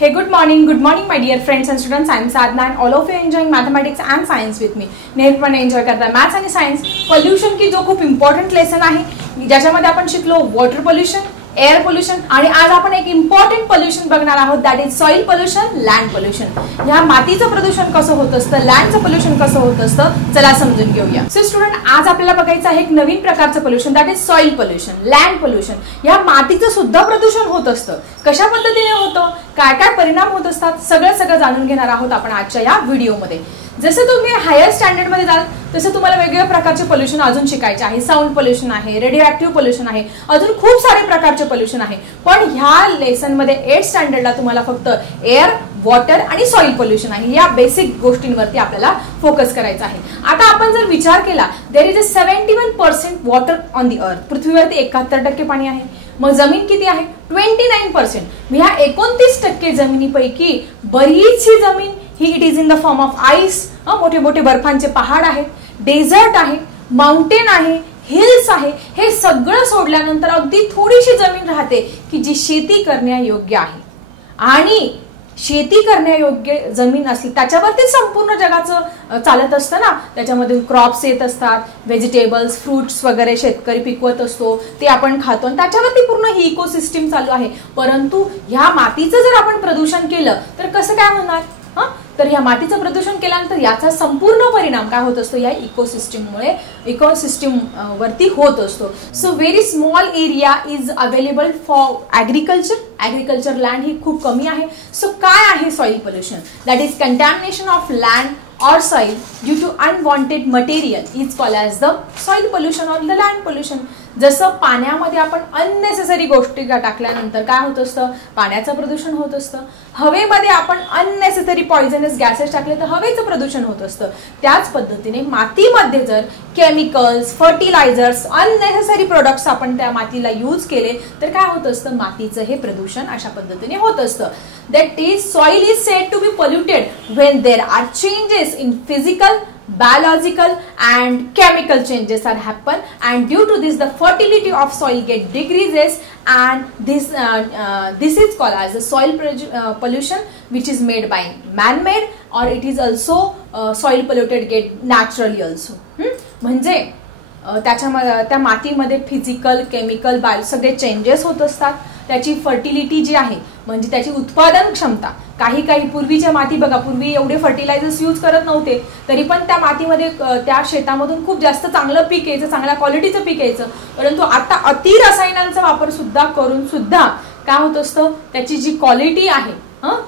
Hey, good morning, my dear friends and students. I am Sadhna and all of you enjoying mathematics and science with me. नेहमीप्रमाणे enjoy करता maths आणि science. Pollution की जो खूप important lesson आहे ज्याच्यामध्ये आपण शिकलो वॉटर पोल्युशन, एअर पोल्युशन आणि आज आपण एक इम्पॉर्टंट पोल्युशन बघणार आहोत, that is soil pollution, land pollution. ह्या मातीचं प्रदूषण कसं होत असतं, लँडचं पोल्युशन कसं होत असतं, चला समजून घेऊया. सो स्टुडंट, आज आपल्याला बघायचं आहे एक नवीन प्रकारचं pollution, that is soil pollution, land pollution. या मातीचं सुद्धा प्रदूषण होत असतं. कशा पद्धतीने होतं, काय काय परिणाम होत असतात, सगळं जाणून घेणार आहोत आपण आजच्या या व्हिडिओमध्ये. जसं तुम्ही हायर स्टँडर्ड मध्ये जाल तसं तुम्हाला वेगवेगळ्या प्रकारचे पोल्युशन अजून शिकायचे आहे. साऊंड पोल्युशन आहे, रेडिओ ऍक्टिव्ह पोल्युशन आहे, अजून खूप सारे प्रकारचे पोल्युशन आहे. पण ह्या लेसन मध्ये 8th स्टँडर्डला तुम्हाला फक्त एअर, वॉटर आणि सॉइल पोल्युशन आहे, या बेसिक गोष्टींवरती आपल्याला फोकस करायचा आहे. आता आपण जर विचार केला, there is a 71% water on the earth. पृथ्वीवरती 71% पाणी आहे. मग जमीन किती आहे? 29%. ह्या 29% जमिनीपैकी बरीचशी जमीन ही it is in the form of ice. मोठे मोठे बर्फांचे पहाड आहेत, डेझर्ट आहे, माउंटेन आहे, हिल्स आहे. हे सगळं सोडल्यानंतर अगदी थोडीशी जमीन राहते की जी शेती करण्यायोग्य आहे. आणि शेती करण्यायोग्य जमीन असली त्याच्यावरती संपूर्ण जगाचं चालत असतं ना. त्याच्यामध्ये क्रॉप्स येत असतात, व्हेजिटेबल्स, फ्रुट्स वगैरे शेतकरी पिकवत असतो, ते आपण खातो आणि त्याच्यावरती पूर्ण ही इकोसिस्टीम चालू आहे. परंतु ह्या मातीचं जर आपण प्रदूषण केलं तर कसं काय होणार? तर ह्या मातीचं प्रदूषण केल्यानंतर याचा संपूर्ण परिणाम काय होत असतो, या इकोसिस्टीम वरती होत असतो. So very small area is available for agriculture land ही खूप कमी आहे. सो काय आहे soil pollution? That is contamination of land or soil due to unwanted material is called as the soil pollution or the land pollution. जसं पाण्यामध्ये आपण unnecessary गोष्टी टाकल्यानंतर काय होत असतं, पाण्याचं प्रदूषण होत असतं. हवेमध्ये आपण अननेसेसरी पॉइझनस गॅसेस टाकले तर हवेचं प्रदूषण होत असतं. त्याच पद्धतीने मातीमध्ये जर केमिकल्स, फर्टिलायझर्स, अननेसेसरी प्रोडक्ट्स आपण त्या मातीला यूज केले तर काय होत असतं, मातीचं हे प्रदूषण अशा पद्धतीने होत असतं. That is, soil is said to be polluted when there are changes in physical, biological and chemical changes are happen, and due to this the fertility of soil get decreases, and this is called as the soil pollution, which is made by man-made, or it is also soil polluted get naturally also. म्हणजे त्या मातीमध्ये physical, chemical, bio सगळे changes होत असतात. त्याची fertility जी आहे म्हणजे त्याची उत्पादन क्षमता, काही पूर्वीच्या माती बघा, पूर्वी एवढे फर्टिलायझर्स यूज करत नव्हते तरी पण त्या मातीमध्ये त्या शेतामधून खूप जास्त चांगलं पीक यायचं, चांगल्या क्वालिटीचं पीक यायचं. परंतु आता अति रसायनांचा वापर सुद्धा करून सुद्धा काय होत असतं, त्याची जी क्वालिटी आहे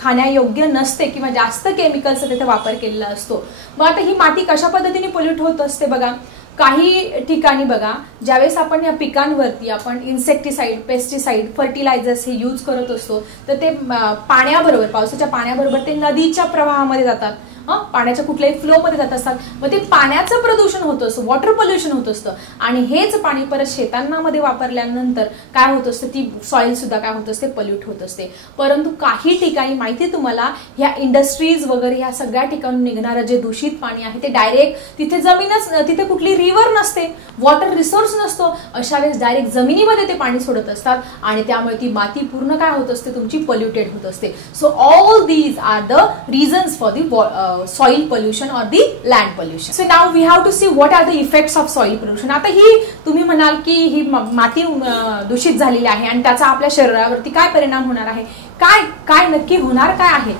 खाण्यायोग्य नसते किंवा जास्त केमिकलचा तिथे वापर केलेला असतो. मग आता ही माती कशा पद्धतीने पोल्यूट होत असते बघा. काही ठिकाणी बघा, ज्यावेळेस आपण या पिकांवरती आपण इन्सेक्टिसाइड, पेस्टिसाइड, फर्टिलायझर्स हे यूज करत असतो तर ते पाण्याबरोबर, पावसाच्या पाण्याबरोबर ते नदीच्या प्रवाहामध्ये जातात, पाण्याच्या कुठल्याही फ्लो मध्ये जात असतात. मग ते पाण्याचं प्रदूषण होत असतं, वॉटर पोल्युशन होत असतं. आणि हेच पाणी परत शेतांमध्ये वापरल्यानंतर काय होत असतं, ती सॉइल सुद्धा काय होत असते, पोल्यूट होत असते. परंतु काही ठिकाणी माहिती तुम्हाला, ह्या इंडस्ट्रीज वगैरे ह्या सगळ्या ठिकाणून निघणारं जे दूषित पाणी आहे ते डायरेक्ट तिथे जमीनच, तिथे कुठली रिव्हर नसते, वॉटर रिसोर्स नसतो, अशा वेळेस डायरेक्ट जमिनीमध्ये ते पाणी सोडत असतात आणि त्यामुळे ती माती पूर्ण काय होत असते, तुमची पोल्युटेड होत असते. So all these are the reasons for the soil pollution or the land pollution. So now we have to see what are the effects of soil pollution. आता ही तुम्ही म्हणाल की ही माती दूषित झालेली आहे आणि त्याचा आपल्या शरीरावरती काय परिणाम होणार आहे, काय नक्की होणार काय आहे.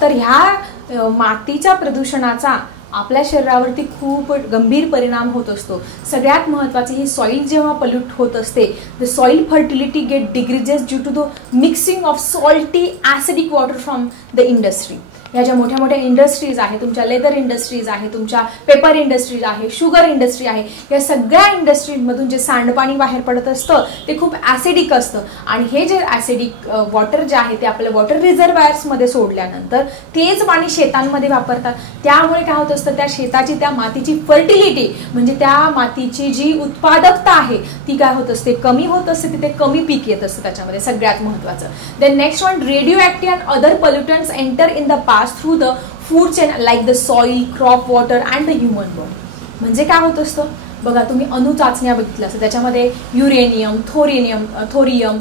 तर ह्या मातीच्या प्रदूषणाचा आपल्या शरीरावरती खूप गंभीर परिणाम होत असतो. सगळ्यात महत्त्वाचे, ही सॉइल जेव्हा पोल्यूट होत असते, the soil fertility get decreases due to the mixing of salty acidic water from the industry. ह्या ज्या मोठ्या मोठ्या इंडस्ट्रीज आहे, तुमच्या लेदर इंडस्ट्रीज आहे, तुमच्या पेपर इंडस्ट्रीज आहे, शुगर इंडस्ट्री आहे, या सगळ्या इंडस्ट्रीजमधून जे सांडपाणी बाहेर पडत असतं ते खूप ऍसिडिक असतं. आणि हे जे ऍसिडिक वॉटर जे आहे ते आपल्या वॉटर रिझर्वायर्समध्ये सोडल्यानंतर तेच पाणी शेतांमध्ये वापरतात. त्यामुळे काय होत असतं, त्या शेताची, त्या मातीची फर्टिलिटी म्हणजे त्या मातीची जी उत्पादकता आहे ती काय होत असते, कमी होत असते. तिथे कमी पीक येत असतं त्याच्यामध्ये, सगळ्यात महत्वाचं. Then next one, radio active and other pollutants enter in the through the food chain like the soil, crop water and the human body. म्हणजे काय होत असतं, बघा तुम्ही अणु चाचण्या बघितल्या असेल, त्याच्यामध्ये uranium, thorium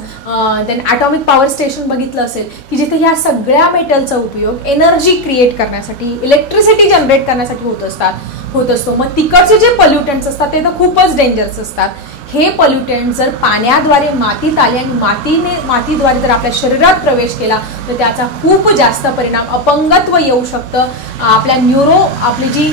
then atomic power station बघितलं असेल की जिथे ह्या सगळ्या मेटलचा उपयोग एनर्जी क्रिएट करण्यासाठी, इलेक्ट्रिसिटी जनरेट करण्यासाठी होत असतो. मग तिकडचे जे पोल्युटंट्स असतात ते तर खूपच डेंजरस असतात. हे पोल्युटंट जर पाण्याद्वारे मातीत आले आणि मातीद्वारे जर आपल्या शरीरात प्रवेश केला तर त्याचा खूप जास्त परिणाम, अपंगत्व येऊ शकतं. आपली जी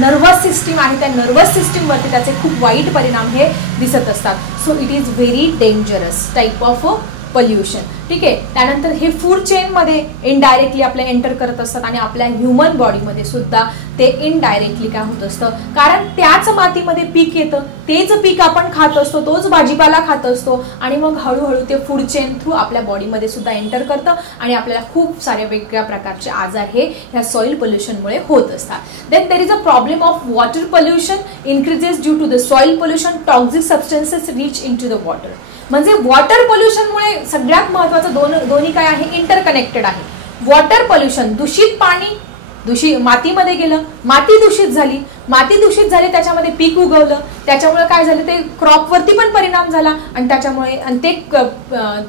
नर्वस सिस्टीम आहे त्या नर्वस सिस्टीमवरती त्याचे खूप वाईट परिणाम हे दिसत असतात. So it is very dangerous type of pollution. ठीक आहे. त्यानंतर हे फूड चेनमध्ये इनडायरेक्टली आपल्या एंटर करत असतात आणि आपल्या ह्युमन बॉडीमध्ये सुद्धा ते इनडायरेक्टली काय होत असतं, कारण त्याच मातीमध्ये पीक येतं, तेच पीक आपण खात असतो, तोच भाजीपाला खात असतो आणि मग हळूहळू ते फूड चेन थ्रू आपल्या बॉडीमध्ये सुद्धा एंटर करतं आणि आपल्याला खूप सारे वेगवेगळ्या प्रकारचे आजार हे ह्या सॉइल पोल्युशनमुळे होत असतात. Then there is a problem of water pollution increases due to the soil pollution. Toxic substances reach in to the water. म्हणजे वॉटर पोल्युशनमुळे सगळ्यात महत्वाचं दोन्ही काय आहे, इंटरकनेक्टेड आहे. वॉटर पोल्युशन, दूषित पाणी मातीमध्ये गेलं, माती दूषित झाली, त्याच्यामध्ये पीक उगवलं, त्याच्यामुळे काय झालं, ते क्रॉपवरती पण परिणाम झाला आणि त्याच्यामुळे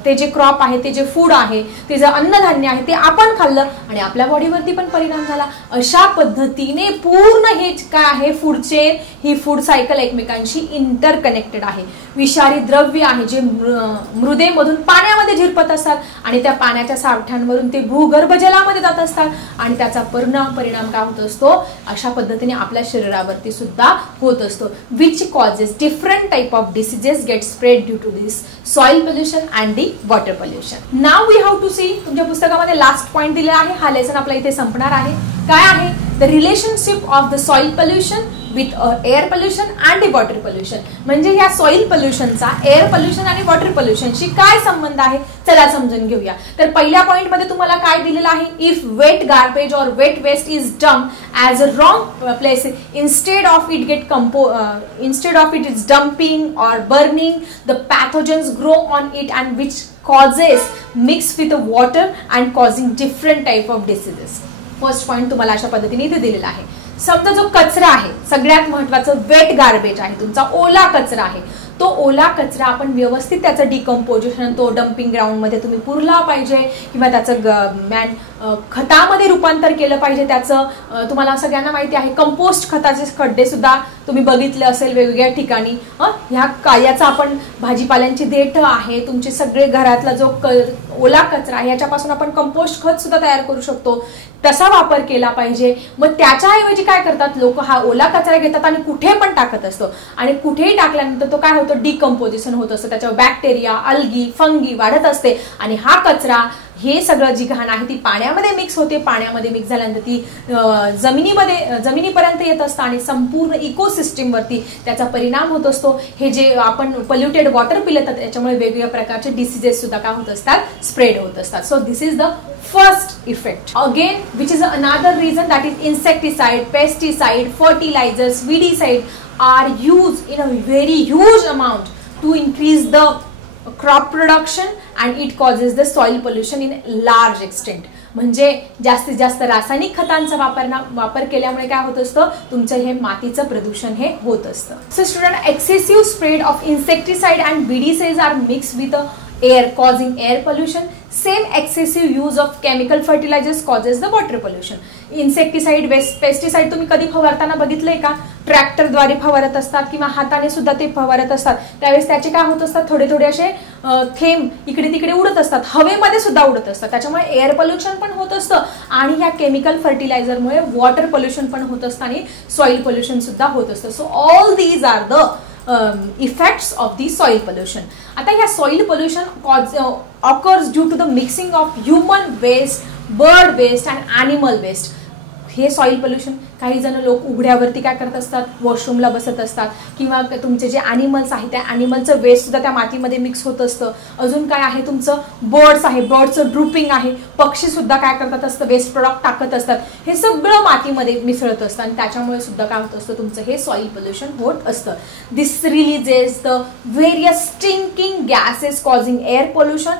ते जे क्रॉप आहे, ते जे फूड आहे, ते जे अन्नधान्य आहे ते आपण खाल्लं आणि आपल्या बॉडीवरती पण परिणाम झाला. अशा पद्धतीने पूर्ण हे काय आहे, फूड चेन, ही फूड सायकल एकमेकांशी इंटरकनेक्टेड आहे. विषारी द्रव्य आहे जे मृदेमधून पाण्यामध्ये झिरपत असतात आणि त्या पाण्याच्या साठ्यांवरून ते भूगर्भ जलामध्ये जात असतात आणि त्याचा परिणाम काय होत असतो, अशा पद्धतीने आपल्या शरीरावरती सुद्धा होत असतो. Which causes different type of diseases get spread due to this soil pollution and the water pollution. Now we have to see, तुमच्या पुस्तकामध्ये लास्ट पॉइंट दिलेला आहे. हा लेसन आपला इथे संपणार आहे. काय आहे, the relationship of the soil pollution with air pollution and water pollution. म्हणजे या सॉइल पोल्युशनचा एअर पोल्युशन आणि वॉटर पोल्युशनशी काय संबंध आहे, चला समजून घेऊया. तर पहिल्या पॉइंट मध्ये तुम्हाला काय दिलेलं आहे, if wet garbage or wet waste is dump as a wrong place instead of it is dumping or burning, the pathogens grow on it and which causes mix with the water and causing different type of diseases. First point तुम्हाला अशा पद्धतीने इथे दिलेला आहे. समजा जो कचरा आहे, सगळ्यात महत्वाचं वेट गार्बेज आहे, तुमचा ओला कचरा आहे, तो ओला कचरा आपण व्यवस्थित त्याचं डिकम्पोजिशन, तो डम्पिंग ग्राउंड मध्ये तुम्ही पुरला पाहिजे किंवा त्याचं खतामध्ये रूपांतर केलं पाहिजे. त्याचं तुम्हाला सगळ्यांना माहिती आहे, कंपोस्ट खताचे खड्डे सुद्धा तुम्ही बघितले असेल वेगवेगळ्या ठिकाणी. याचा आपण भाजीपाल्यांची देठ आहे, तुमचे सगळे घरातला जो ओला कचरा आहे याच्यापासून आपण कंपोस्ट खत सुद्धा तयार करू शकतो, तसा वापर केला पाहिजे. मग त्याच्याऐवजी काय करतात लोक, हा ओला कचरा घेतात आणि कुठे पण टाकत असतो आणि कुठेही टाकल्यानंतर तो काय होतो, डिकम्पोजिशन होत असतं, त्याच्यावर बॅक्टेरिया, अल्गी, फंगी वाढत असते आणि हा कचरा, हे सगळं जी घाण आहे ती पाण्यामध्ये मिक्स होते. पाण्यामध्ये मिक्स झाल्यानंतर ती जमिनीपर्यंत येत असतं आणि संपूर्ण इकोसिस्टीमवरती त्याचा परिणाम होत असतो. हे जे आपण पोल्युटेड वॉटर पिलं तर त्याच्यामुळे वेगवेगळ्या प्रकारचे डिसीजेस सुद्धा काय होत असतात, स्प्रेड होत असतात. So this is the first effect. Again, which is another reason, that is insecticide, pesticide, fertilizers, weedicide are used in a very huge amount to increase the crop production and it causes the soil pollution in large extent. म्हणजे जास्तीत जास्त रासायनिक खतांचा वापर केल्यामुळे काय होत असतं, तुमचं हे मातीचं प्रदूषण हे होत असतं. So student, excessive spread of insecticide and weedicides are mixed with air, causing air pollution. Same excessive use of chemical fertilizers causes the water pollution. Insecticide, pesticide तुम्ही कधी फवारताना बघितलंय का, ट्रॅक्टरद्वारे फवारत असतात किंवा हाताने सुद्धा ते फवारत असतात. त्यावेळेस त्याचे काय होत असतात, थोडे थोडे असे थेंब इकडे तिकडे उडत असतात, हवेमध्ये सुद्धा उडत असतात. त्याच्यामुळे एअर पोल्युशन पण होत असतं आणि ह्या केमिकल फर्टिलायझरमुळे वॉटर पोल्युशन पण होत असतं आणि सॉइल पोल्युशन सुद्धा होत असतं. So all these are the effects of the soil pollution. आता ह्या soil pollution occurs due to the mixing of human waste, bird waste and animal waste. हे सॉइल पोल्युशन, काही जण लोक उघड्यावरती काय करत असतात, वॉशरूमला बसत असतात किंवा तुमचे जे ॲनिमल्स आहेत त्या ॲनिमलचं वेस्ट सुद्धा त्या मातीमध्ये मिक्स होत असतं. अजून काय आहे, तुमचं बर्ड्स आहे, बर्डचं ड्रुपिंग आहे, पक्षी सुद्धा काय करतात असतं, वेस्ट प्रोडक्ट टाकत असतात. हे सगळं मातीमध्ये मिसळत असतं आणि त्याच्यामुळे सुद्धा काय होत असतं, तुमचं हे सॉइल पोल्युशन होत असतं. This releases the various stinking gases causing air pollution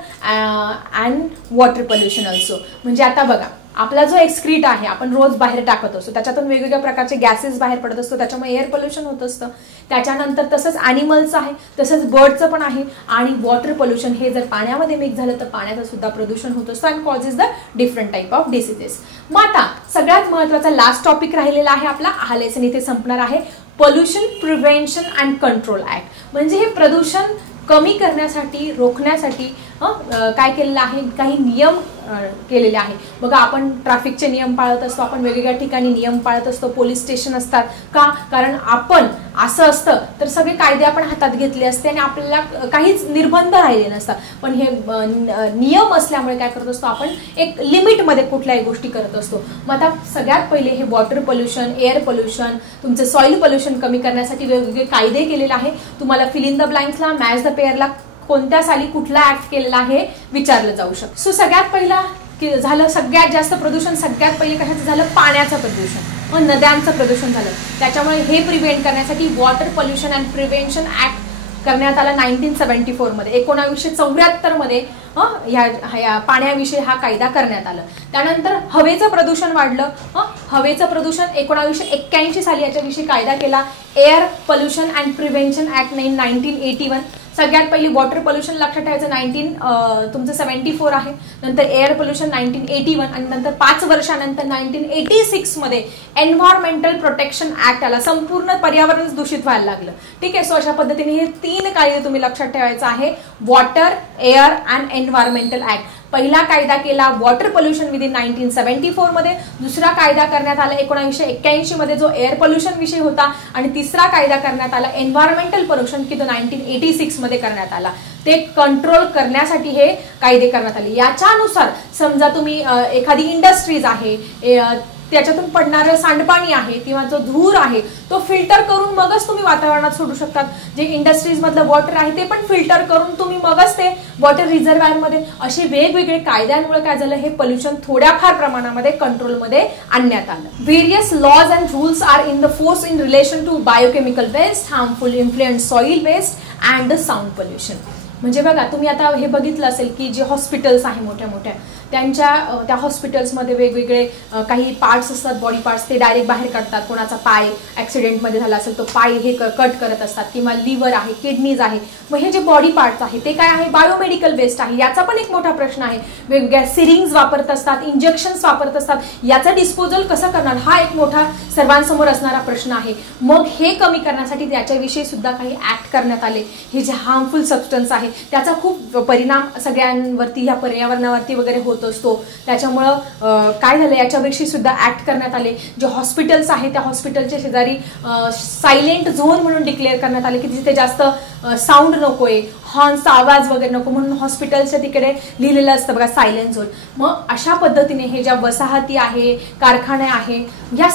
and water pollution also. म्हणजे आता बघा, आपला जो एक्सक्रीट आहे आपण रोज बाहेर टाकत असतो, त्याच्यातून वेगवेगळ्या प्रकारचे गॅसेस बाहेर पडत असतो, त्याच्यामुळे एअर पोल्युशन होत असतं. त्याच्यानंतर तसंच ॲनिमल्सचं आहे, तसंच बर्डचं पण आहे. आणि वॉटर पोल्युशन हे जर पाण्यामध्ये मिक्स झालं तर पाण्याचं सुद्धा प्रदूषण होत असतं and causes the different type of diseases. मग आता सगळ्यात महत्त्वाचा लास्ट टॉपिक राहिलेला आहे आपला, हा लेसन इथे संपणार आहे. Pollution prevention and control act. म्हणजे हे प्रदूषण कमी करण्यासाठी, रोखण्यासाठी काय केलेलं आहे, काही नियम केलेले आहे. बघा आपण ट्रॅफिकचे नियम पाळत असतो, आपण वेगवेगळ्या ठिकाणी नियम पाळत असतो, पोलीस स्टेशन असतात का, कारण आपण असं असतं तर सगळे कायदे आपण हातात घेतले असते आणि आपल्याला काहीच निर्बंध राहिले नसतात. पण हे नियम असल्यामुळे काय करत असतो आपण, एक लिमिटमध्ये कुठल्याही गोष्टी करत असतो. मग आता सगळ्यात पहिले हे वॉटर पोल्युशन, एअर पोल्युशन, तुमचं सॉइल पोल्युशन कमी करण्यासाठी वेगवेगळे कायदे केलेले आहे. तुम्हाला फिल इन द ब्लँक्सला, मॅच द पेअरला कोणत्या साली कुठला ऍक्ट केलेला आहे विचारलं जाऊ शकतं. सो सगळ्यात पहिला झालं, सगळ्यात जास्त प्रदूषण सगळ्यात पहिले कशाचं झालं, पाण्याचं प्रदूषण, मग नद्यांचं प्रदूषण झालं. त्याच्यामुळे हे प्रिव्हेंट करण्यासाठी water pollution and prevention act करण्यात आला 1974 मध्ये. 1974 मध्ये या पाण्याविषयी हा कायदा करण्यात आला. त्यानंतर हवेचं प्रदूषण वाढलं. हवेचं प्रदूषण 1981 साली याच्याविषयी कायदा केला, air pollution and prevention act 1981. सगळ्यात पहिली वॉटर पोल्युशन लक्षात ठेवायचं तुमचं 74 आहे. नंतर एअर पोल्युशन 1981 आणि नंतर 5 वर्षानंतर 1986 मध्ये एन्व्हायरमेंटल प्रोटेक्शन ऍक्ट आला. संपूर्ण पर्यावरण दूषित व्हायला लागलं. ठीक आहे. सो अशा पद्धतीने हे 3 कायदे तुम्ही लक्षात ठेवायचं आहे, water, air and environmental act. पहिला कायदा केला वॉटर पोल्युशन विदिन 1974 मध्ये, दुसरा कायदा करण्यात आला 1981 मध्ये जो एअर पोल्युशन विषयी होता, आणि तिसरा कायदा करण्यात आला एन्व्हायरमेंटल पोल्युशन की तो 1986 मध्ये करण्यात आला. ते कंट्रोल करण्यासाठी हे कायदे करण्यात आले. याच्यानुसार समजा तुम्ही एखादी इंडस्ट्रीज आहे, त्याच्यातून पडणारं सांडपाणी आहे किंवा जो धूर आहे तो फिल्टर करून मगच तुम्ही वातावरणात सोडू शकतात. जे इंडस्ट्रीज मधलं वॉटर आहे ते पण फिल्टर करून तुम्ही मगच ते वॉटर रिझर्व्हायर मध्ये, असे वेगवेगळे कायद्यांमुळे काय झालं, हे पोल्युशन थोड्याफार प्रमाणामध्ये कंट्रोलमध्ये आणण्यात आलं. Various laws and rules are in the force in relation to biochemical waste, harmful influence soil waste and the sound pollution. म्हणजे बघा तुम्ही आता हे बघितलं असेल की जे हॉस्पिटल्स आहे मोठ्या मोठ्या, त्या हॉस्पिटल्समध्ये वेगवेगळे काही पार्ट्स असतात, बॉडी पार्ट्स, ते डायरेक्ट बाहेर काढतात. कोणाचा पाय ऍक्सिडेंटमध्ये झाला असेल तो पाय हे कट करत असतात, किंवा लिव्हर आहे, किडनीज आहे. मग हे जे बॉडी पार्ट्स आहे ते काय आहे, बायोमेडिकल वेस्ट आहे. याचा पण एक मोठा प्रश्न आहे. वेगवेगळ्या सिरिंग्स वापरत असतात, इंजेक्शन्स वापरत असतात, याचा डिस्पोजल कसं करणार, हा एक मोठा सर्वांसमोर असणारा प्रश्न आहे. मग हे कमी करण्यासाठी त्याच्याविषयी सुद्धा काही ऍक्ट करण्यात आले. हे जे हार्मफुल सबस्टन्स आहे त्याचा खूप परिणाम सगळ्यांवरती, ह्या पर्यावरणावरती वगैरे होत असतो. त्याच्यामुळं काय झालं, याच्याविषयी सुद्धा ऍक्ट करण्यात आले. जे हॉस्पिटल्स आहे त्या हॉस्पिटलच्या शेजारी सायलेंट झोन म्हणून डिक्लेअर करण्यात आले की जिथे जास्त साऊंड नकोय, हॉर्नचा आवाज वगैरे नको, म्हणून हॉस्पिटलच्या तिकडे लिहिलेलं असतं बघा सायलेंट झोन. मग अशा पद्धतीने हे ज्या वसाहती आहे, कारखाने आहे, या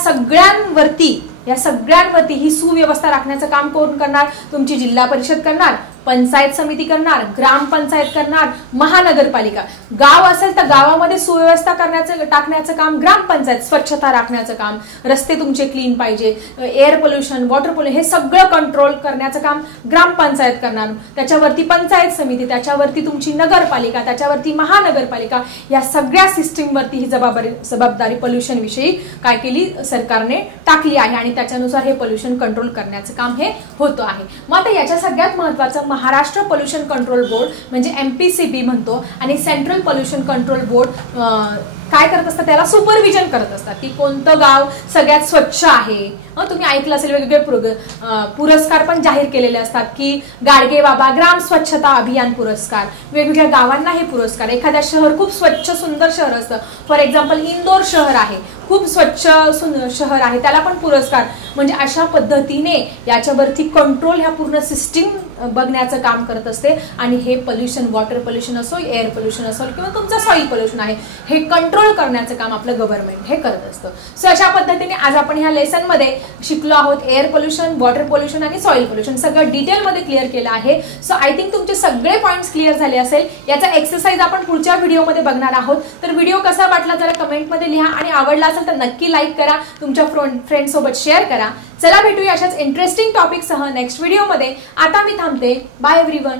सगळ्यांवरती ही सुव्यवस्था राखण्याचं काम कोण करणार, तुमची जिल्हा परिषद करणार, पंचायत समिती करणार, ग्रामपंचायत करणार, महानगरपालिका. गाव असेल तर गावामध्ये सुव्यवस्था टाकण्याचं काम ग्रामपंचायत, स्वच्छता राखण्याचं काम, रस्ते तुमचे क्लीन पाहिजे, एअर पोल्युशन, वॉटर पोल्युशन, हे सगळं कंट्रोल करण्याचं काम ग्रामपंचायत करणार. त्याच्यावरती पंचायत समिती, त्याच्यावरती तुमची नगरपालिका, त्याच्यावरती महानगरपालिका. या सगळ्या सिस्टीमवरती ही जबाबदारी पोल्युशन विषयी काय केली, सरकारने टाकली आहे, आणि त्याच्यानुसार हे पोल्युशन कंट्रोल करण्याचं काम हे होतं आहे. मग आता याच्या सगळ्यात महत्त्वाचं, महाराष्ट्र पोल्युशन कंट्रोल बोर्ड म्हणजे MPCB म्हणतो, आणि सेंट्रल पोल्युशन कंट्रोल बोर्ड काय करत असतात, त्याला सुपरविजन करत असतात की कोणतं गाव सगळ्यात स्वच्छ आहे. तुम्ही ऐकलं असेल वेगवेगळे पुरस्कार पण जाहीर केलेले असतात की गाडगे बाबा ग्राम स्वच्छता अभियान पुरस्कार, वेगवेगळ्या गावांना हे पुरस्कार. एखाद्या शहर खूप स्वच्छ सुंदर शहर असतं, फॉर एक्झाम्पल इंदोर शहर आहे, खूप स्वच्छ शहर आहे, त्याला पण पुरस्कार. म्हणजे अशा पद्धतीने याच्यावरती कंट्रोल ह्या पूर्ण सिस्टीम बघण्याचं काम करत असते. आणि हे पोल्युशन, वॉटर पोल्युशन असो, एअर पोल्युशन असो, किंवा तुमचं सॉइल पोल्युशन आहे, हे कंट्रोल करण्याचं काम आपलं गव्हर्नमेंट हे करत असतं. सो अशा पद्धतीने आज आपण ह्या लेसन मध्ये शिकलो आहोत एअर पोल्युशन, वॉटर पोल्युशन आणि सॉइल पोल्युशन, सगळं डिटेलमध्ये क्लिअर केलं आहे. सो आय थिंक तुमचे सगळे पॉइंट्स क्लिअर झाले असेल. याचा एक्सरसाइज आपण पुढच्या व्हिडिओमध्ये बघणार आहोत. तर व्हिडिओ कसा वाटला जरा कमेंटमध्ये लिहा, आणि आवडला असेल तर नक्की लाईक करा, तुमच्या फ्रेंड सोबत शेअर करा. चला भेटूया अशाच इंटरेस्टिंग टॉपिक सह नेक्स्ट व्हिडिओमध्ये. आता मी थांबते. Bye everyone.